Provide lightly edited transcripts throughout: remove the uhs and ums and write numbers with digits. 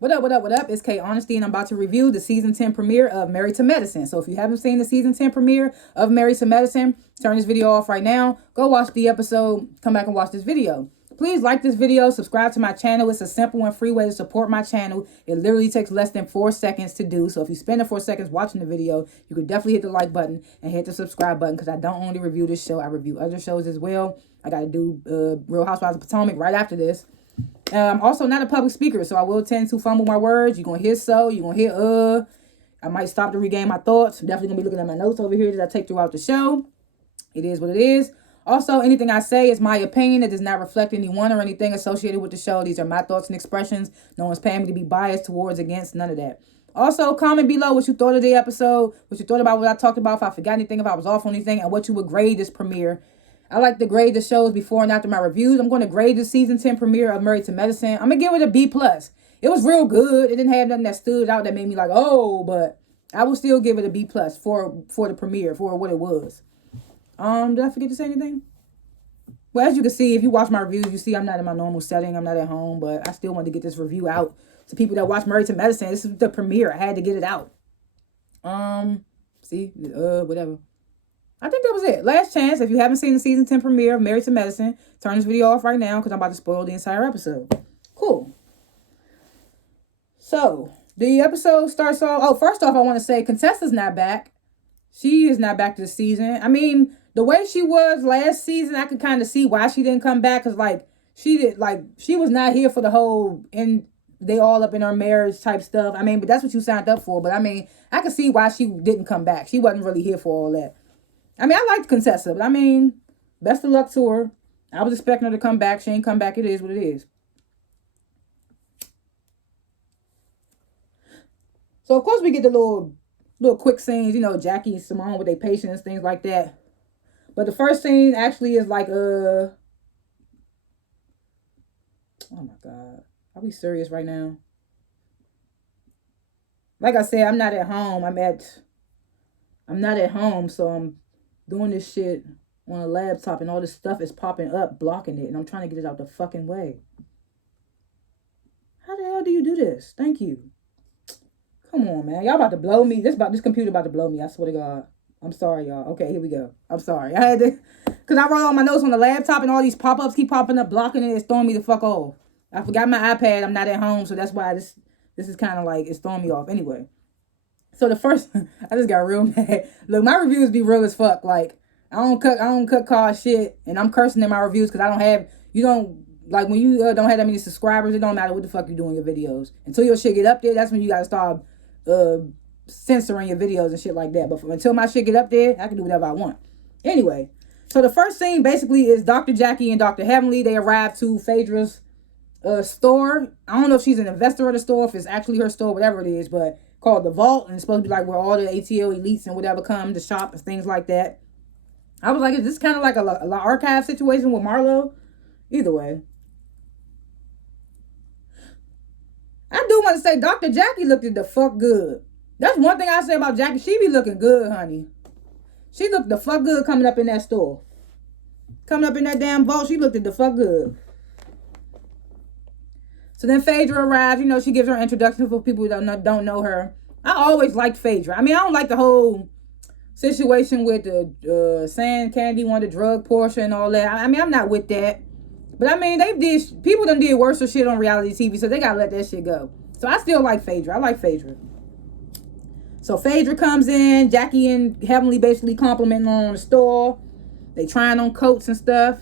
What up, what up, what up? It's K.Honesty, and I'm about to review the season 10 premiere of Married to Medicine. So if you haven't seen the season 10 premiere of Married to Medicine, turn this video off right now. Go watch the episode. Come back and watch this video. Please like this video, subscribe to my channel. It's a simple and free way to support my channel. It literally takes less than 4 seconds to do. So if you spend the 4 seconds watching the video, you could definitely hit the like button and hit the subscribe button, because I don't only review this show, I review other shows as well. I got to do Real Housewives of Potomac right after this. Also not a public speaker, so I will tend to fumble my words. You're gonna hear you're gonna hear I might stop to regain my thoughts. I'm definitely gonna be looking at my notes over here that I take throughout the show. It is what it is. Also, anything I say is my opinion. It does not reflect anyone or anything associated with the show. These are my thoughts and expressions. No one's paying me to be biased towards, against, none of that. Also, comment below what you thought of the episode, what you thought about what I talked about, if I forgot anything, if I was off on anything, and what you would grade this premiere. I like to grade the shows before and after my reviews. I'm going to grade the season 10 premiere of Married to Medicine. I'm going to give it a B+. It was real good. It didn't have nothing that stood out that made me like, oh, but I will still give it a B+ for the premiere, for what it was. Did I forget to say anything? Well, as you can see, if you watch my reviews, you see I'm not in my normal setting. I'm not at home, but I still wanted to get this review out to people that watch Married to Medicine. This is the premiere. I had to get it out. Whatever. I think that was it. Last chance. If you haven't seen the season 10 premiere of Married to Medicine, turn this video off right now, because I'm about to spoil the entire episode. Cool. So, the episode starts off... Oh, first off, I want to say Contessa's not back. She is not back this season. I mean, the way she was last season, I could kind of see why she didn't come back, because, she was not here for the whole... they all up in her marriage type stuff. I mean, but that's what you signed up for. But, I mean, I could see why she didn't come back. She wasn't really here for all that. I mean, I liked Contessa, but I mean, best of luck to her. I was expecting her to come back. She ain't come back. It is what it is. So, of course, we get the little quick scenes, Jackie and Simone with their patients, things like that. But the first scene actually is like, oh my God. Are we serious right now? Like I said, I'm not at home. I'm not at home, so I'm doing this shit on a laptop, and all this stuff is popping up, blocking it, and I'm trying to get it out the fucking way. How the hell do you do this? Thank you. Come on, man. Y'all about to blow me. This computer about to blow me. I swear to God. I'm sorry, y'all. Okay, here we go. I'm sorry. I had to, because I wrote all my notes on the laptop, and all these pop-ups keep popping up, blocking it. It's throwing me the fuck off. I forgot my iPad. I'm not at home, so that's why this is kind of like, it's throwing me off. Anyway. So the first, I just got real mad. Look, my reviews be real as fuck. Like, I don't cut car shit, and I'm cursing in my reviews because I don't have, like when you don't have that many subscribers, it don't matter what the fuck you do in your videos. Until your shit get up there, that's when you gotta start censoring your videos and shit like that. But until my shit get up there, I can do whatever I want. Anyway, so the first scene basically is Dr. Jackie and Dr. Heavenly. They arrive to Phaedra's store. I don't know if she's an investor at the store, if it's actually her store, whatever it is, but called the Vault, and it's supposed to be like where all the ATL elites and whatever come to shop and things like that. I was like, is this kind of like a archive situation with Marlo? Either way. I do want to say Dr. Jackie looked the fuck good. That's one thing I say about Jackie. She be looking good, honey. She looked the fuck good coming up in that store. Coming up in that damn Vault, she looked the fuck good. So then Phaedra arrives. She gives her introduction for people who don't know her. I always liked Phaedra. I mean, I don't like the whole situation with the saying Candy wanted the drug Portia and all that. I mean, I'm not with that. But I mean, people done did worse shit on reality TV, so they gotta let that shit go. So I still like Phaedra. I like Phaedra. So Phaedra comes in. Jackie and Heavenly basically complimenting on the store. They trying on coats and stuff.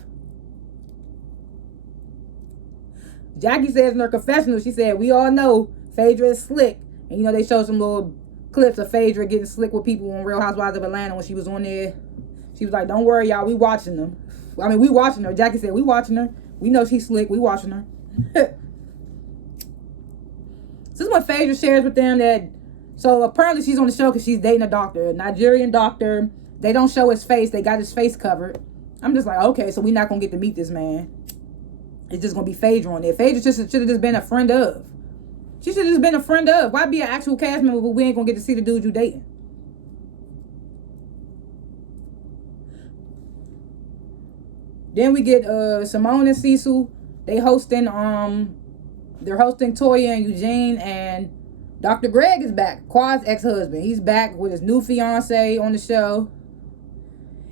Jackie says in her confessional, she said, we all know Phaedra is slick. And, they show some little clips of Phaedra getting slick with people on Real Housewives of Atlanta when she was on there. She was like, don't worry, y'all, we watching them. I mean, we watching her. Jackie said, we watching her. We know she's slick. We watching her. This is what Phaedra shares with them that... So, apparently she's on the show because she's dating a doctor. A Nigerian doctor. They don't show his face. They got his face covered. I'm just like, okay, so we're not going to get to meet this man. It's just going to be Phaedra on there. Phaedra should have just been a friend of. She should have just been a friend of. Why be an actual cast member but we ain't going to get to see the dude you dating? Then we get Simone and Cecil. They hosting they're hosting Toya and Eugene, and Dr. Greg is back. Quad's ex-husband. He's back with his new fiance on the show.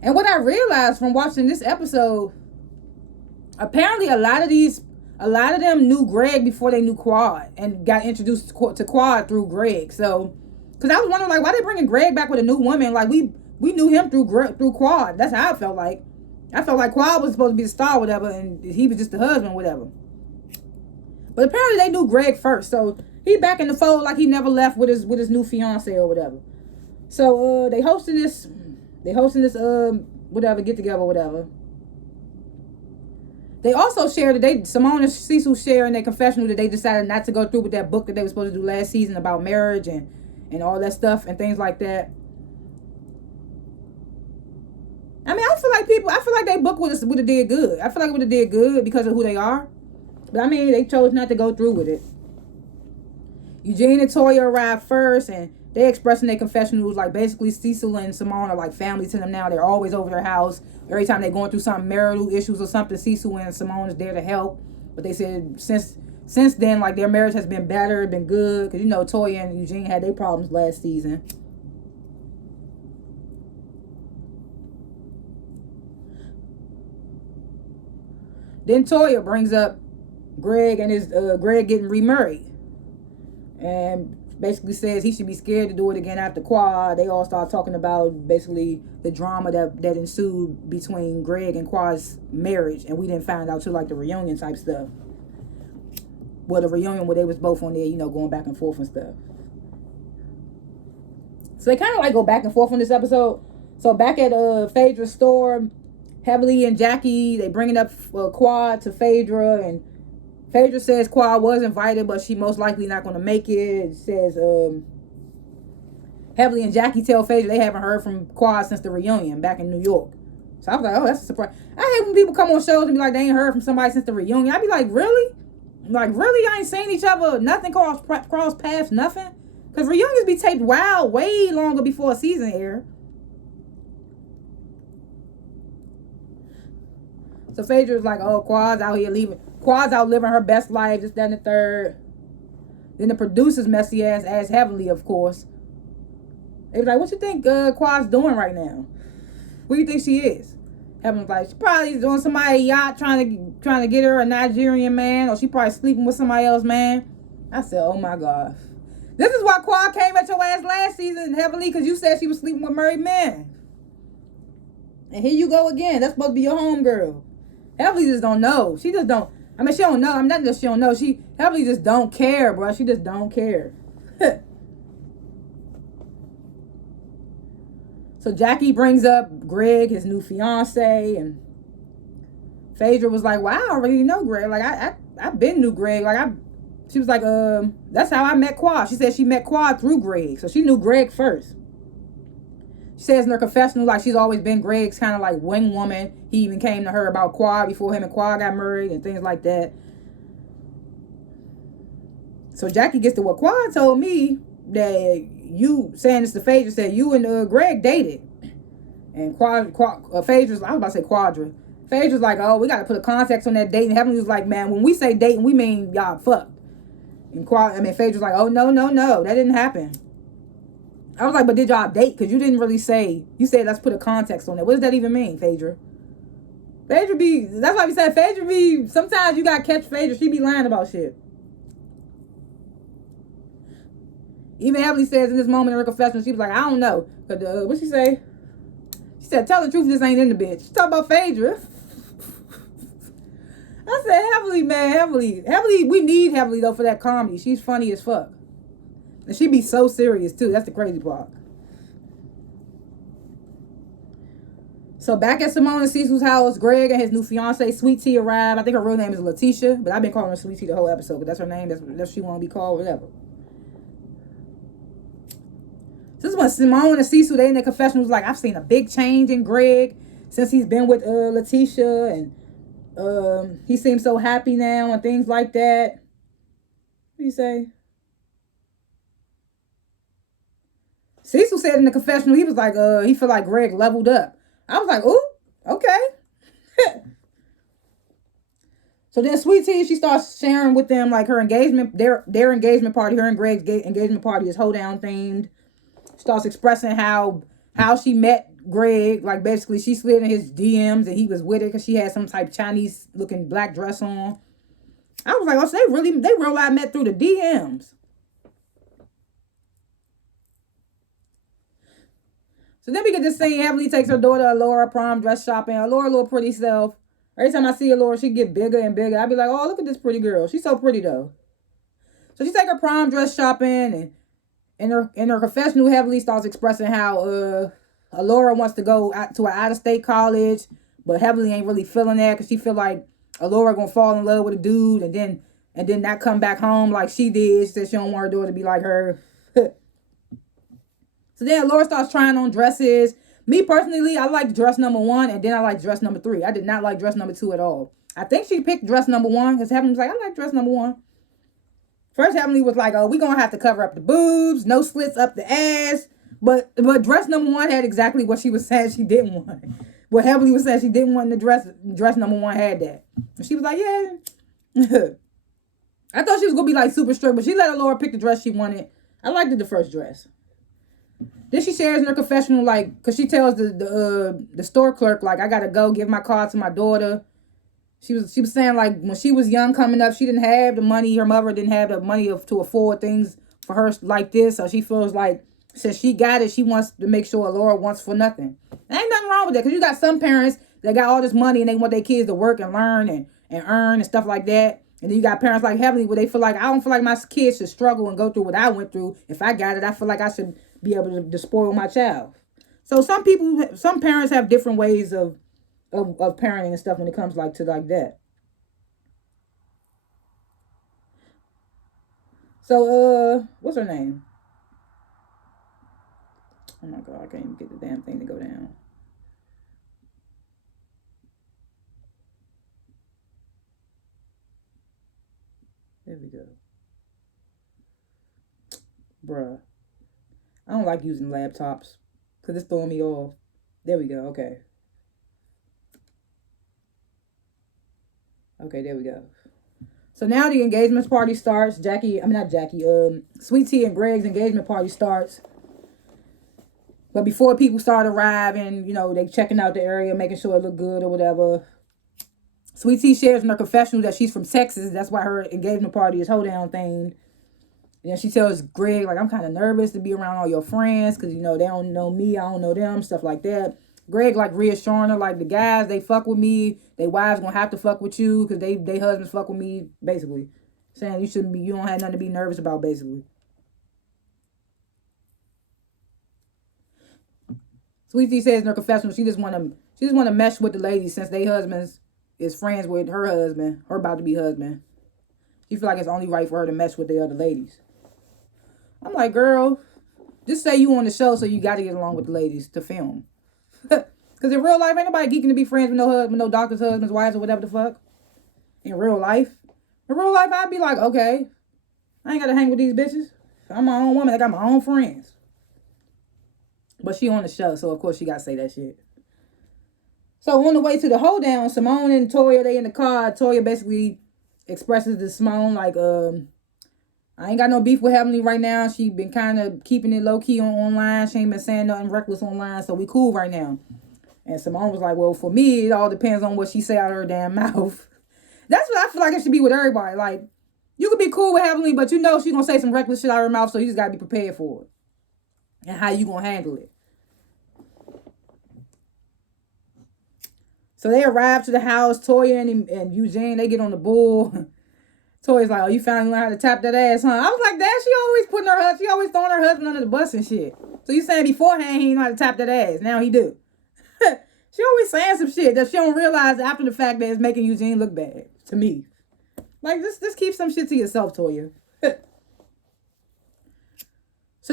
And what I realized from watching this episode, apparently a lot of them knew Greg before they knew Quad and got introduced to Quad through Greg. So, because I was wondering, like, why they bringing Greg back with a new woman? Like, we knew him through Quad. That's how I felt like. I felt like Quad was supposed to be the star, whatever, and he was just the husband, whatever. But apparently they knew Greg first, so he back in the fold like he never left with his new fiance or whatever. So they hosting this whatever, get together, whatever. They also shared that Simone and Cecil share in their confessional that they decided not to go through with that book that they were supposed to do last season about marriage and all that stuff and things like that. I mean, I feel like they book would have did good. I feel like it would have did good because of who they are. But I mean, they chose not to go through with it. Eugene and Toya arrived first, and they expressing their confessionals like basically Cecil and Simone are like family to them now. They're always over their house. Every time they're going through some marital issues or something, Cecil and Simone is there to help. But they said since then, like, their marriage has been better, been good. Because, you know, Toya and Eugene had their problems last season. Then Toya brings up Greg and his Greg getting remarried, and basically says he should be scared to do it again after Quad. They all start talking about basically the drama that ensued between Greg and Quad's marriage, and we didn't find out till like the reunion type stuff. Well, the reunion where they was both on there, you know, going back and forth and stuff. So they kind of like go back and forth on this episode. So back at Phaedra's store, Heavily and Jackie, they bringing up Quad to Phaedra, and Phaedra says Quad was invited, but she most likely not going to make it. It says Heavily and Jackie tell Phaedra they haven't heard from Quad since the reunion back in New York. So I was like, oh, that's a surprise. I hate when people come on shows and be like, they ain't heard from somebody since the reunion. I'd be like, really? Like, really? I ain't seen each other, nothing, cross paths, nothing? Because reunions be taped way longer before a season air. So Phaedra was like, oh, Quad's out living her best life, this, that, and the third. Then the producers messy ass Heavenly, of course. They was like, what you think Quad's doing right now? What do you think she is? Heavenly's like, she probably on somebody's yacht trying to get her a Nigerian man, or she probably sleeping with somebody else, man. I said, oh my God. This is why Quad came at your ass last season, Heavenly, because you said she was sleeping with married men. And here you go again. That's supposed to be your homegirl. Heavily just don't know. She just don't. I mean, she don't know. I mean, not just she don't know. She heavily just don't care, bro. She just don't care. So Jackie brings up Greg, his new fiance, and Phaedra was like, "Wow, I already know Greg. Like, I've been knew Greg. Like, She was like, that's how I met Quad. She said she met Quad through Greg, so she knew Greg first. She says in her confessional, like, she's always been Greg's kind of like wing woman. He even came to her about Quad before him and Quad got married and things like that. So Jackie gets to what Quad told me, that you, saying this to Phaedra, said you and Greg dated. And Phaedra's, I was about to say Quadra. Phaedra's like, oh, we got to put a context on that date. And Heavenly was like, man, when we say dating, we mean y'all fucked. And Phaedra's like, oh, no, that didn't happen. I was like, but did y'all date? Because you didn't really say, you said let's put a context on that. What does that even mean, Phaedra? That's why we said Phaedra sometimes you got to catch Phaedra. She be lying about shit. Even Heavenly says in this moment in her confession, she was like, I don't know. But what'd she say? She said, tell the truth, this ain't in the bitch. She talking about Phaedra. I said, Heavenly, man, Heavenly, we need Heavenly, though, for that comedy. She's funny as fuck. And she be so serious, too. That's the crazy part. So back at Simone and Cecil's house, Greg and his new fiance, Sweet Tea, arrived. I think her real name is Letitia, but I've been calling her Sweet Tea the whole episode, but that's her name. That's what she want to be called, whatever. This is when Simone and Cecil, they in their confession was like, I've seen a big change in Greg since he's been with Letitia, and he seems so happy now and things like that. What do you say? Cecil said in the confessional, he was like, he felt like Greg leveled up. I was like, ooh, okay. So then Sweet Tea, she starts sharing with them like her engagement, their engagement party, her and Greg's engagement party is hoedown themed. Starts expressing how she met Greg. Like basically she slid in his DMs and he was with it because she had some type Chinese looking black dress on. I was like, oh, so they real life met through the DMs. So then we get this scene. Heavenly takes her daughter Alora prom dress shopping. Alora, little pretty self. Every time I see Alora, she get bigger and bigger. I be like, oh, look at this pretty girl. She's so pretty though. So she take her prom dress shopping, and in her confessional, Heavenly starts expressing how Alora wants to go to an out of state college, but Heavenly ain't really feeling that because she feel like Alora gonna fall in love with a dude and then not come back home like she did. She said she don't want her daughter to be like her. So then Laura starts trying on dresses. Me personally, I like dress number 1 and then I like dress number 3. I did not like dress number 2 at all. I think she picked dress number 1 because Heavenly was like, I like dress number 1. First Heavenly was like, oh, we gonna have to cover up the boobs, no slits up the ass. But dress number 1 had exactly what she was saying she didn't want. What Heavenly was saying she didn't want the dress number 1 had that. And she was like, yeah. I thought she was gonna be like super strict, but she let Laura pick the dress she wanted. I liked the first dress. Then she shares in her confessional, like, because she tells the store clerk, like, I gotta go give my car to my daughter. She was saying, like, when she was young coming up, she didn't have the money. Her mother didn't have the money to afford things for her like this. So she feels like, since she got it, she wants to make sure Laura wants for nothing. There ain't nothing wrong with that, because you got some parents that got all this money and they want their kids to work and learn and earn and stuff like that. And then you got parents like Heavenly where they feel like, I don't feel like my kids should struggle and go through what I went through. If I got it, I feel like I should be able to spoil my child. So some parents have different ways of parenting and stuff when it comes like that. So what's her name? Oh my God, I can't even get the damn thing to go down. There we go. Bruh. I don't like using laptops because it's throwing me off. There we go. Okay. Okay, there we go. So now the engagement party starts. Sweet Tea and Greg's engagement party starts. But before people start arriving, they checking out the area, making sure it look good or whatever. Sweet Tea shares in her confessional that she's from Texas. That's why her engagement party is hoedown themed. And then she tells Greg, like, I'm kind of nervous to be around all your friends because, they don't know me. I don't know them, stuff like that. Greg, like, reassuring her, like, the guys, they fuck with me. They wives gonna have to fuck with you because they husbands fuck with me, basically. Saying you don't have nothing to be nervous about, basically. Sweet Tea says in her confessional, she just want to mesh with the ladies since they husbands is friends with her husband, her about to be husband. She feel like it's only right for her to mesh with the other ladies. I'm like, girl, just say you on the show so you got to get along with the ladies to film. Because in real life, ain't nobody geeking to be friends with no husband, no doctor's husbands, wives, or whatever the fuck. In real life. I'd be like, okay, I ain't got to hang with these bitches. I'm my own woman. I got my own friends. But she on the show, so of course she got to say that shit. So on the way to the hoedown, Simone and Toya, they in the car. Toya basically expresses to Simone, like, I ain't got no beef with Heavenly right now. She been kind of keeping it low-key online. She ain't been saying nothing reckless online, so we cool right now. And Simone was like, well, for me, it all depends on what she say out of her damn mouth. That's what I feel like it should be with everybody. Like, you could be cool with Heavenly, but she gonna say some reckless shit out of her mouth, so you just gotta be prepared for it. And how you gonna handle it. So they arrive to the house. Toya and Eugene, they get on the bull. Toya's like, oh, you finally learned how to tap that ass, huh? I was like, Dad, she always throwing her husband under the bus and shit. So you saying beforehand he didn't know how to tap that ass. Now he do. She always saying some shit that she don't realize after the fact that it's making Eugene look bad. To me. Like, just keep some shit to yourself, Toya. So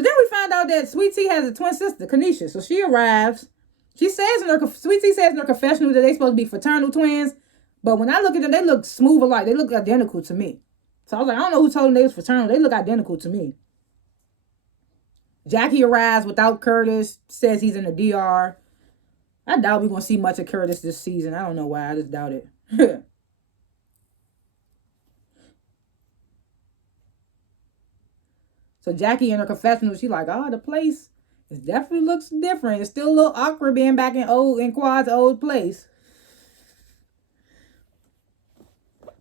then we find out that Sweet Tea has a twin sister, Kanisha. So she arrives. Sweet Tea says in her confessional that they supposed to be fraternal twins. But when I look at them, they look smooth alike. They look identical to me. So I was like, I don't know who told them they was fraternal. They look identical to me. Jackie arrives without Curtis. Says he's in the DR. I doubt we're going to see much of Curtis this season. I don't know why. I just doubt it. So Jackie in her confessional, she like, oh, the place, it definitely looks different. It's still a little awkward being back in Quad's old place.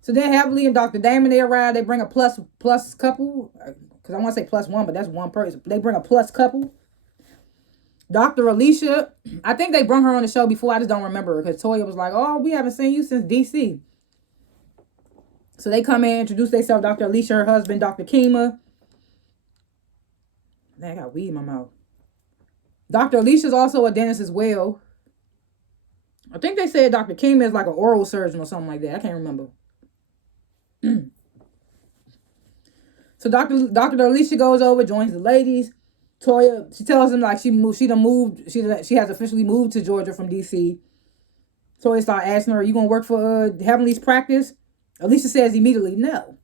So then Heavenly and Dr. Damon, they arrive. They bring a plus couple. Because I want to say plus one, but that's one person. They bring a plus couple. Dr. Alicia, I think they brought her on the show before. I just don't remember her. Because Toya was like, oh, we haven't seen you since DC. So they come in, introduce themselves. Dr. Alicia, her husband, Dr. Kima. Man, I got weed in my mouth. Dr. Alicia's also a dentist as well. I think they said Dr. Kima is like an oral surgeon or something like that. I can't remember. So Dr. Alicia goes over, joins the ladies. Toya, she tells them like she has officially moved to Georgia from DC. Toya starts asking her, "You gonna work for Heavenly's practice?" Alicia says immediately no.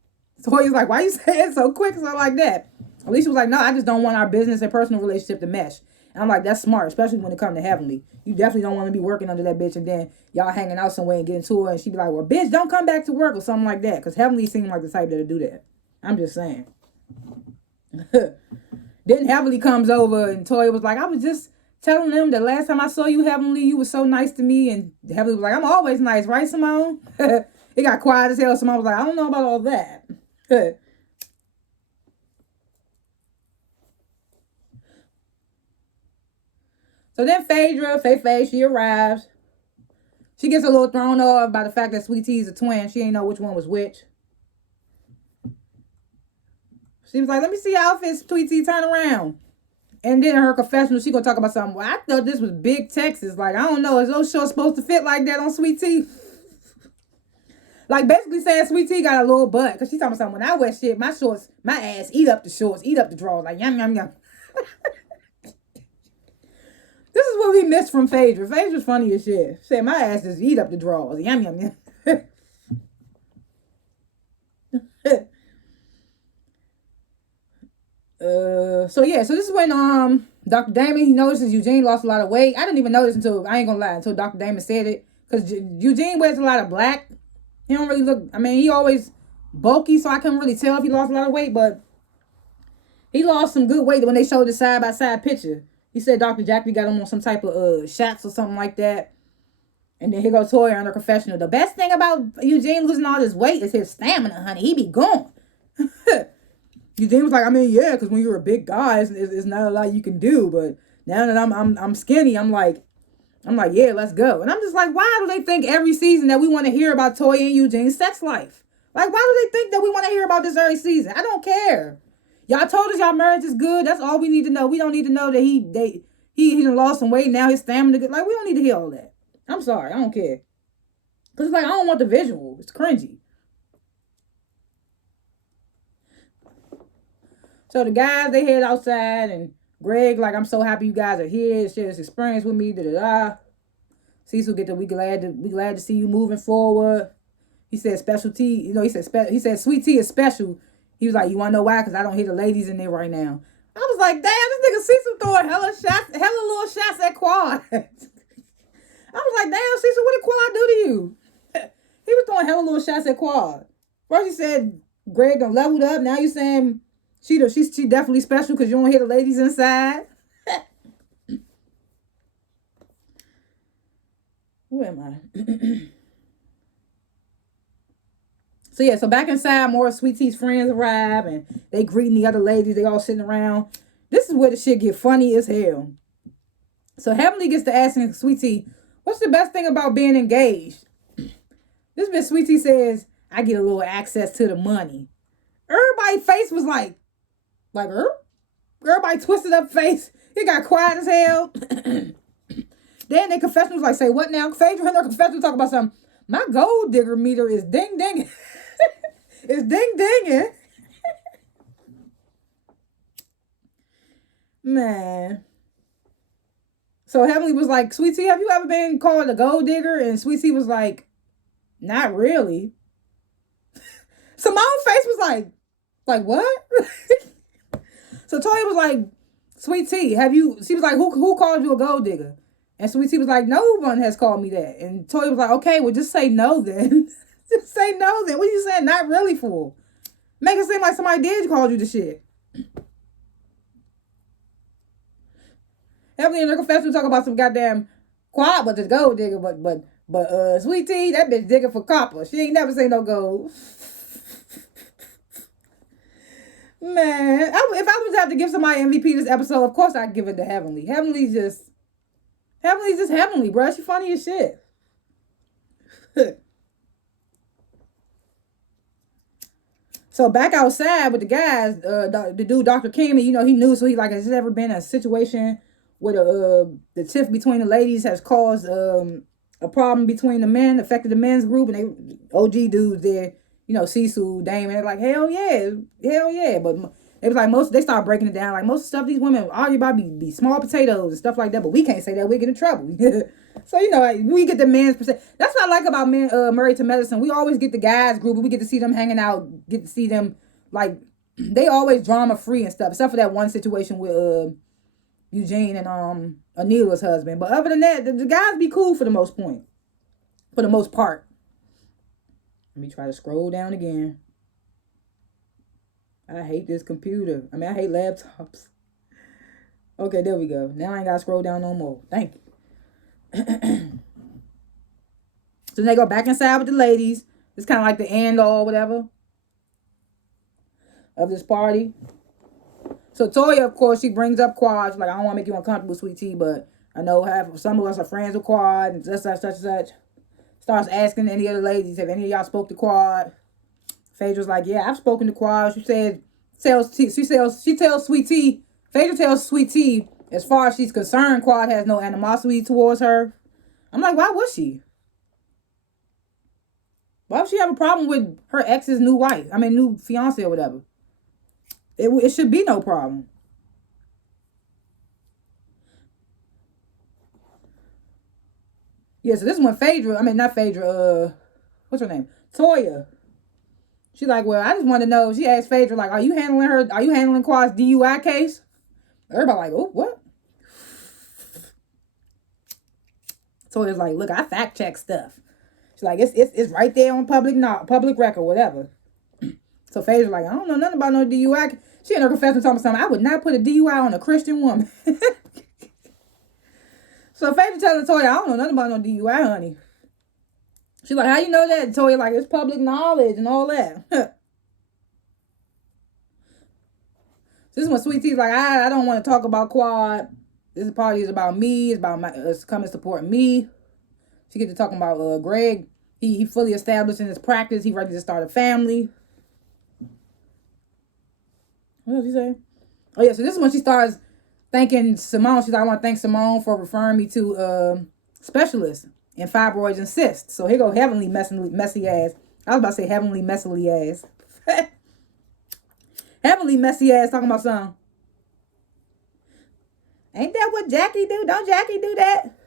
Toya's like, "Why you say it so quick, so like that?" Alicia was like, "No, I just don't want our business and personal relationship to mesh." And I'm like, "That's smart, especially when it comes to Heavenly. You definitely don't want to be working under that bitch and then y'all hanging out somewhere and getting to her and she be like, well, bitch, don't come back to work or something like that." Because Heavenly seemed like the type that'll do that. I'm just saying. Then Heavenly comes over and Toya was like, "I was just telling them that last time I saw you, Heavenly, you were so nice to me." And Heavenly was like, "I'm always nice, right, Simone?" It got quiet as hell. Simone was like, "I don't know about all that." So then Phaedra, Faye, she arrives. She gets a little thrown off by the fact that Sweet Tea's a twin. She ain't know which one was which. She was like, "Let me see your outfits, Sweet Tea, turn around." And then in her confessional, she gonna talk about something. Well, I thought this was big Texas. Like, I don't know. Is those shorts supposed to fit like that on Sweet Tea? Like, basically saying Sweet Tea got a little butt. Because she's talking about something. When I wear shit, my shorts, my ass eat up the shorts, eat up the drawers. Like, yum, yum, yum. This is what we missed from Phaedra. Phaedra's funny as shit. She said, my ass just eat up the drawers. Yum, yum, yum. So this is when Dr. Damon, he notices Eugene lost a lot of weight. I didn't even notice until Dr. Damon said it. Because Eugene wears a lot of black. He don't really look, he always bulky, so I couldn't really tell if he lost a lot of weight, but he lost some good weight when they showed the side-by-side picture. He said Dr. Jackie got him on some type of shots or something like that. And then here goes Toya on her confessional. The best thing about Eugene losing all this weight is his stamina, honey. He be gone. Eugene was like, yeah, because when you're a big guy, it's not a lot you can do. But now that I'm skinny, I'm like, yeah, let's go. And I'm just like, why do they think every season that we want to hear about Toya and Eugene's sex life? Like, why do they think that we want to hear about this every season? I don't care. Y'all told us y'all marriage is good. That's all we need to know. We don't need to know that he done lost some weight. Now his stamina good. Like, we don't need to hear all that. I'm sorry. I don't care. Because it's like, I don't want the visual. It's cringy. So the guys, they head outside and Greg, like, "I'm so happy you guys are here. Share this experience with me. Da-da-da." Cecil we glad to see you moving forward. He said specialty, he said Sweet Tea is special. He was like, "You want to know why? Because I don't hear the ladies in there right now." I was like, damn, this nigga Cecil throwing hella little shots at Quad. I was like, damn, Cecil, what did Quad do to you? He was throwing hella little shots at Quad. First he said Greg done leveled up. Now you saying she definitely special because you don't hear the ladies inside. Where am I? So back inside, more of Sweet Tea's friends arrive and they greeting the other ladies. They all sitting around. This is where the shit get funny as hell. So Heavenly gets to asking Sweet Tea, "What's the best thing about being engaged?" This bitch Sweet Tea says, "I get a little access to the money." Everybody's face was like, everybody twisted up face. It got quiet as hell. Then their confession was like, "Say what now?" Phaedra and her confession talk about something. "My gold digger meter is ding dinging." It's ding dinging. Man. So Heavenly was like, "Sweet Tea, have you ever been called a gold digger?" And Sweet Tea was like, "Not really." Simone's face was like what? So Toya was like, "Sweet Tea, she was like, who called you a gold digger?" And Sweet Tea was like, "No one has called me that." And Toya was like, "Okay, well, just say no then." Just say no then. What are you saying not really for? Make it seem like somebody did call you the shit. Heavenly in her confession talk about some goddamn quad, but this gold digger, but Sweet Tea, that bitch digging for copper. She ain't never seen no gold. Man, if I was to have to give somebody MVP this episode, of course I'd give it to Heavenly. Heavenly's just Heavenly, bro. She funny as shit. So back outside with the guys, the dude, Dr. Kimmy, you know, he knew, so he like, has there ever been a situation where the tiff between the ladies has caused a problem between the men, affected the men's group, and they OG dudes there, you know, Cecil, Damon, they're like, hell yeah. But it was like they start breaking it down. Like most stuff these women argue about be small potatoes and stuff like that, but we can't say that, we get in trouble. So, you know, like, we get the men's percent. That's what I like about men, Married to Medicine. We always get the guys group, and we get to see them hanging out, get to see them, like, they always drama free and stuff, except for that one situation with Eugene and Anila's husband. But other than that, the guys be cool for the most part. Let me try to scroll down again. I hate this computer. I mean, I hate laptops. Okay, there we go. Now I ain't gotta scroll down no more. Thank you. So they go back inside with the ladies. It's kind of like the end all whatever of this party. So Toya, of course, she brings up Quad. She's like, I don't want to make you uncomfortable, Sweet Tea, but I know some of us are friends with Quad and such. Starts asking any of the ladies, have any of y'all spoke to Quad? Phaedra's like, yeah, I've spoken to Quad. She tells Sweet Tea. Phaedra tells Sweet Tea, as far as she's concerned, Quad has no animosity towards her. I'm like, why would she? Why would she have a problem with her ex's new fiance or whatever? It should be no problem. Yeah, so this one, not Phaedra, what's her name? Toya. She's like, well, I just want to know. She asked Phaedra, like, are you handling Quad's DUI case? Everybody like, oh, what? Toya's like, look, I fact check stuff. She's like, it's right there on public record, whatever. So Phaedra's like, I don't know nothing about no DUI. She in her confession talking about something. I would not put a DUI on a Christian woman. So Phaedra telling Toya, I don't know nothing about no DUI, honey. She's like, how you know that? Toya like, it's public knowledge and all that. This is when Sweet Tea's like, I don't want to talk about Quad. This party is about me. It's about it's come and support me. She gets to talking about Greg. He fully established in his practice. He ready to start a family. What did she say? Oh yeah, so this is when she starts thanking Simone. She's like, I want to thank Simone for referring me to specialists in fibroids and cysts. So here go Heavenly messy ass. I was about to say Heavenly messily ass. Heavenly messy ass talking about something. Ain't that what Jackie do? Don't Jackie do that?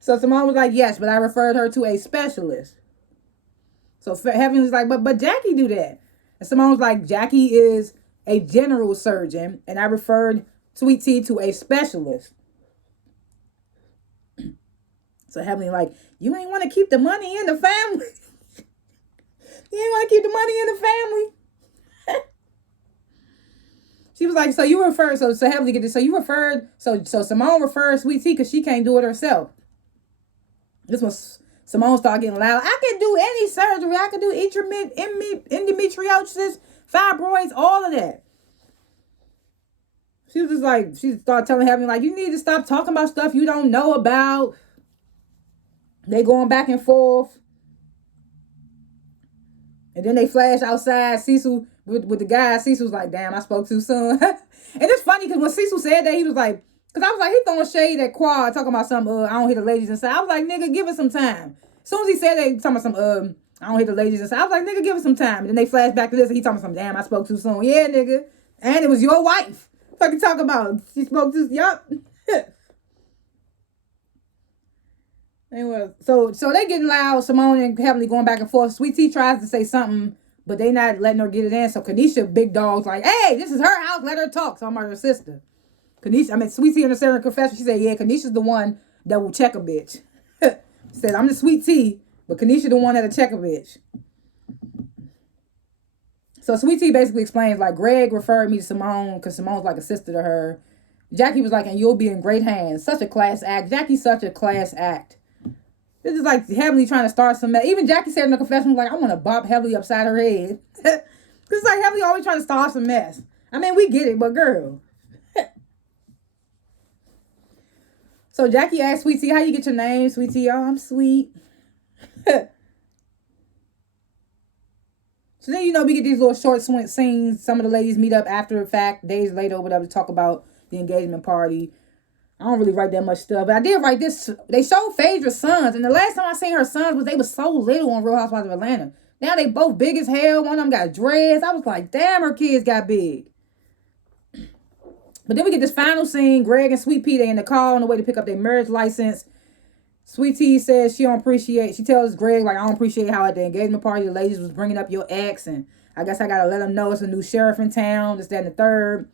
So Simone was like, yes, but I referred her to a specialist. So Heavenly's like, but Jackie do that. And Simone was like, Jackie is a general surgeon, and I referred Sweet Tea to a specialist. So Heavenly like, you ain't want to keep the money in the family. You ain't want to keep the money in the family. She was like, so you referred, so Heavenly get this, so you referred, so Simone referred Sweet Tea because she can't do it herself. This was, Simone started getting loud. I can do any surgery. I can do endometriosis, fibroids, all of that. She was just like, she started telling Heavenly, like, you need to stop talking about stuff you don't know about. They going back and forth. And then they flash outside. Cecil, with the guy, Cecil's like, damn, I spoke too soon. And it's funny because when Cecil said that, he was like, because I was like, he throwing shade at Quad, talking about some, I don't hear the ladies inside. I was like, nigga, give it some time. As soon as he said that, he talking about some, I don't hear the ladies inside. I was like, nigga, give it some time. And then they flash back to this, and he talking about some, damn, I spoke too soon. Yeah, nigga. And it was your wife. Fucking talk about, she spoke too, yup. Anyway, so they getting loud. Simone and Heavenly going back and forth. Sweet Tea tries to say something, but they not letting her get it in. So Kanisha, big dog's like, hey, this is her house. Let her talk. So I'm her sister. Sweet Tea in the confession. She said, yeah, Kanisha's the one that will check a bitch. She said, I'm the Sweet Tea, but Kanisha the one that'll check a bitch. So Sweet Tea basically explains, like, Greg referred me to Simone because Simone's like a sister to her. Jackie was like, and you'll be in great hands. Such a class act. Jackie's such a class act. This is like Heavenly trying to start some mess. Even Jackie said in the confession, like, I want to bop Heavenly upside her head. It's like Heavenly always trying to start some mess. I mean, we get it, but girl. So Jackie asked Sweet Tea, how you get your name? Sweet Tea, oh, I'm sweet. So then, we get these little short scenes. Some of the ladies meet up after the fact, days later or whatever, to talk about the engagement party. I don't really write that much stuff, but I did write this. They showed Phaedra's sons, and the last time I seen her sons they was so little on Real Housewives of Atlanta. Now they both big as hell. One of them got dreads. I was like, damn, her kids got big. But then we get this final scene. Greg and Sweet Pea, they in the car on the way to pick up their marriage license. Sweet Tea says she tells Greg, like, I don't appreciate how at the engagement party the ladies was bringing up your ex, and I guess I gotta let them know it's a new sheriff in town, this, that, and the third.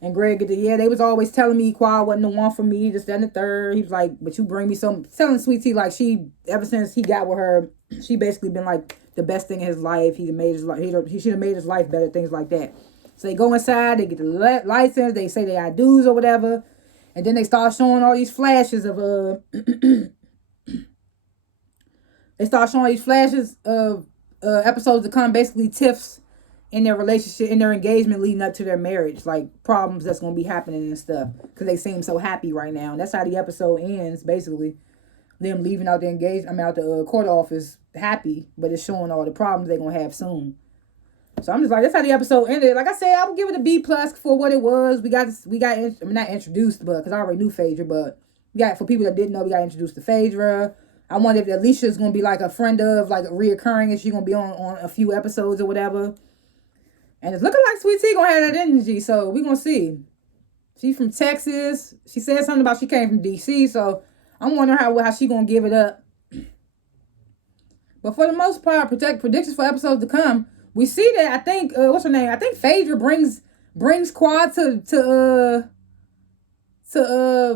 And Greg they was always telling me Quad wasn't the one for me, this, that, and the third. He was like, but you bring me some, telling Sweet Tea like ever since he got with her, she basically been like the best thing in his life. He should have made his life better, things like that. So they go inside, they get the license, they say they IDs or whatever. And then they start showing all these flashes of episodes to come, basically tiffs in their relationship, in their engagement leading up to their marriage, like problems that's going to be happening and stuff, because they seem so happy right now. And that's how the episode ends, basically. Them leaving out the court office happy, but it's showing all the problems they're going to have soon. So I'm just like, that's how the episode ended. Like I said, I would give it a B+ for what it was. We got not introduced, but because I already knew Phaedra, but for people that didn't know, we got introduced to Phaedra. I wonder if Alicia's gonna be like a friend of, like, reoccurring, if she's gonna be on a few episodes or whatever. And it's looking like Sweet Tea gonna have that energy, so we gonna see. She's from Texas. She said something about she came from DC, so I'm wondering how she gonna give it up. But for the most part, predictions for episodes to come. We see that, I think, what's her name? I think Phaedra brings Quad to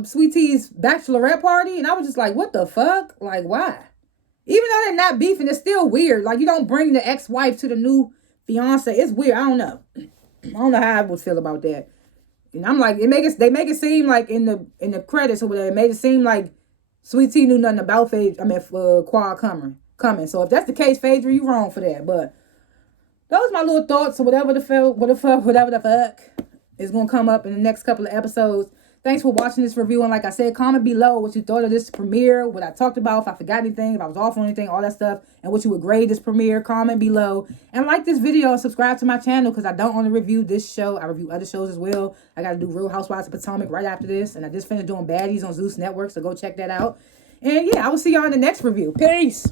Sweet Tea's bachelorette party. And I was just like, what the fuck? Like, why? Even though they're not beefing, it's still weird. Like, you don't bring the ex-wife to the new fiance. It's weird. I don't know. I don't know how I would feel about that. And I'm like, they make it seem like in the credits or whatever, it made it seem like Sweet Tea knew nothing about Quad coming. So if that's the case, Phaedra, you wrong for that. But those my little thoughts. So whatever the fuck is going to come up in the next couple of episodes. Thanks for watching this review. And like I said, comment below what you thought of this premiere, what I talked about, if I forgot anything, if I was off on anything, all that stuff, and what you would grade this premiere. Comment below. And like this video and subscribe to my channel, because I don't only review this show. I review other shows as well. I got to do Real Housewives of Potomac right after this. And I just finished doing Baddies on Zeus Network, so go check that out. And yeah, I will see y'all in the next review. Peace.